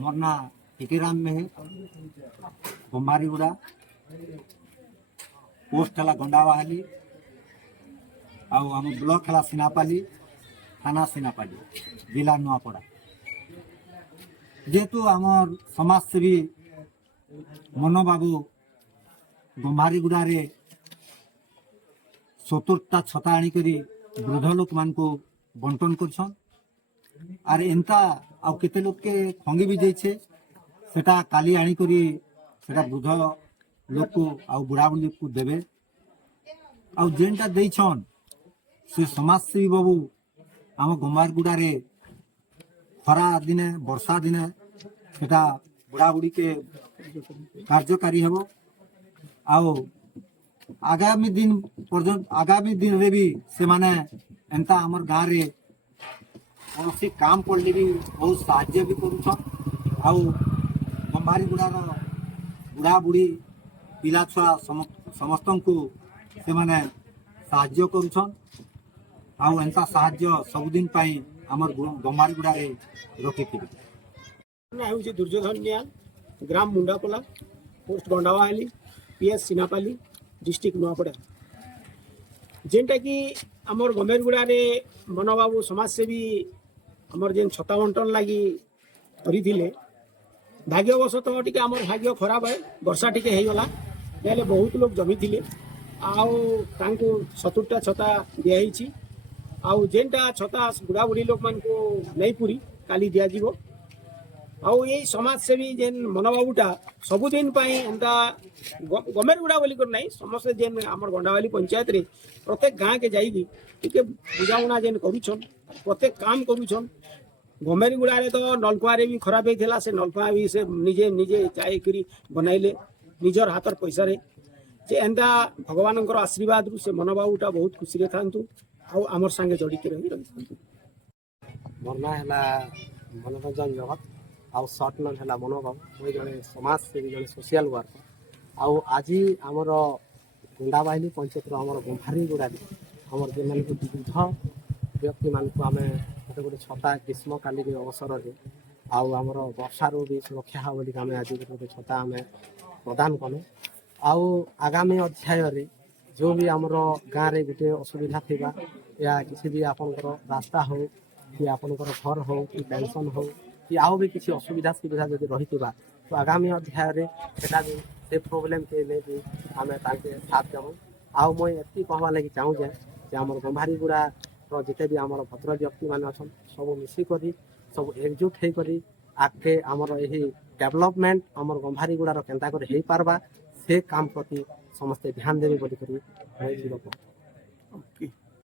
मोर ना टिकीराम में कुमारीगुड़ा पोस्ट है गंडावाहाली आम ब्लॉक है सिनापाली थाना सिनापाली जिला नुआपड़ा जेहेतु आमर समाजसेवी मनो बाबू गंभारीगुड़े 70टा छता आनिकरी वृद्ध लोक मान को बंटन करछन आर एंता आउ केते लोक के खंगी भी जाइछे सेटा काली आनिकरी सेटा वृद्ध लोक को आउ बुढ़ा बुढ़ी को देबे आउ जेनटा देइछन से समाजसेवी बाबू आम गंभारगुड़े खरा दिने वर्षा दिने सेटा बुढ़ा बुढ़ी के कार्यकारी हेबो आउ आगामी दिन पर्यंत आगामी दिन रे भी से माने एंता हमर गाँव रे कौन काम पड़े भी बहुत साहाय्य भी करुछन आउ गंभारीगुड़ार बुढ़ा बुढ़ी पिला छुआ समस्त को से माने साहाय्य करुछन आउ एंता साहाय्य सबुदिन पाई हमर गंभारीगुड़े रखिथिबे। हूँ दुर्योधन नियाल ग्राम Mundakola post Gandabahali PS Sinapali district Nuapada जेनटा कि आमर गंभीरगुड़े मनोबाबू समाजसेवी आमर जेन छता बंटन लगी करते भाग्यवशतः टी आमर भाग्य खराब है वर्षा टी होगला ना बहुत लोग जमी थे आउ 70टा छता दिखाई आउ जेनटा छता बुढ़ा बुढ़ी लोक मान को नहीं पूरी काली दिज्व आउ ये समाजसेवी जेन मनोबाबूटा सबुदिन एंता गमेरगुड़ा बोली कर नहीं समस्ते जेन आमर गंडावाली पंचायत रे प्रत्येक गाँ के जाइए टिके बुझाणा जेन करुछन प्रत्येक काम करुछन गमेरगुड़ा तो नलकुआरे भी खराब होता से नलकुआ भी से निजे निजे जाकरी बनइले निजर हाथर पैसा रे जे एंता भगवान आशीर्वाद रु से मनोबाबूटा बहुत खुशी था आउ आमर संगे जड़ित रही मोर ना है मनोरंजन जगत आउ सर्ट नाम है मनोबाबू मुझे जड़े समाजसेवी जड़े सोशल वर्कर आउ आज आमर गुंडाबाहिनी पंचायत आमर गंभारीगुड़ा आमर जो मान वृद्ध व्यक्ति मान आम गोटे गोटे छता ग्रीष्मकालीन अवसर में आउ आमर वर्षारू भी सुरक्षा हो बोली आम आज गोटे छता आम प्रदान कलु आउ आगामी अध्याय जो भी आमर गाँव में गोटे असुविधा थिबा या किसी भी आपंकर रास्ता हो कि आपंकर घर हो कि पेंशन हो कि आउ भी किसी असुविधा सुविधा जब रही तो आगामी अध्याय से प्रोब्लेम के ले भी आम साथ देवु आउ मुझे एति कहवा लगी चाहूँ जे आम गंभारीगुड़ा जिते भी आम भद्र व्यक्ति मैंने अच्छा सब मिसिकी सब एकजुट होकर आगे आमर यही डेवलपमेंट आम गंभारीगुड़ार केन्ता कर हो पार्बा से काम प्रति समस्ते ध्यान देवे बोलिक।